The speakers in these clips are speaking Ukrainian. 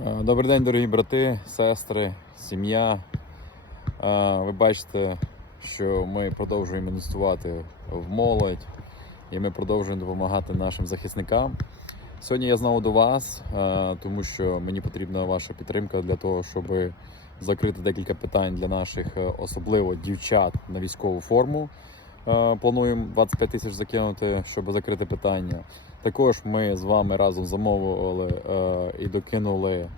Е, Добрий день, дорогі брати, сестри, сім'я. Е, Ви бачите, що ми продовжуємо інвестувати в молодь і ми продовжуємо допомагати нашим захисникам. Сьогодні я знову до вас, е, тому що мені потрібна ваша підтримка для того, щоб закрити декілька питань для наших, особливо дівчат на військову форму. Е, Плануємо 25 тисяч закинути, щоб закрити питання. Також ми з вами разом замовили е, і докинули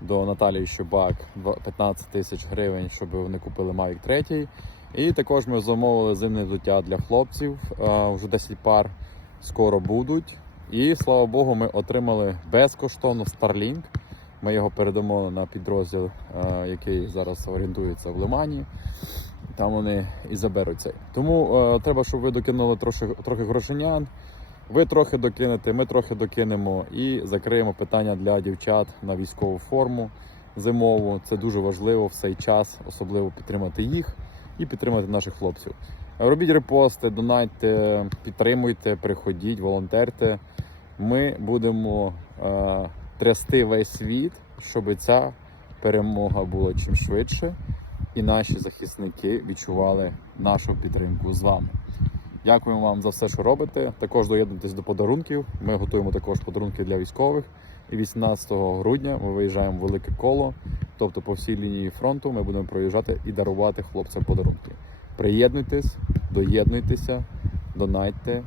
до Наталії Щубак два- 15 тисяч гривень, щоб вони купили Mavic 3. І також ми замовили зимне взуття для хлопців. е, Вже 10 пар скоро будуть. І слава Богу, ми отримали безкоштовно Starlink. Ми його передамо на підрозділ, е, який зараз орієнтується в Лимані. Там вони і заберуть цей. Тому е, треба, щоб ви докинули трохи, трохи грошенян. Ви трохи докинете, ми трохи докинемо і закриємо питання для дівчат на військову форму зимову. Це дуже важливо в цей час, особливо підтримати їх і підтримати наших хлопців. Робіть репости, донайте, підтримуйте, приходіть, волонтерте. Ми будемо е, трясти весь світ, щоб ця перемога була чим швидше, і наші захисники відчували нашу підтримку з вами. Дякуємо вам за все, що робите. Також доєднуйтесь до подарунків. Ми готуємо також подарунки для військових. І 18 грудня ми виїжджаємо в велике коло, тобто по всій лінії фронту ми будемо проїжджати і дарувати хлопцям подарунки. Приєднуйтесь, доєднуйтеся, донайте,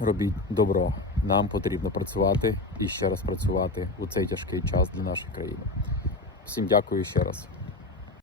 робіть добро. Нам потрібно працювати і ще раз працювати у цей тяжкий час для нашої країни. Всім дякую ще раз.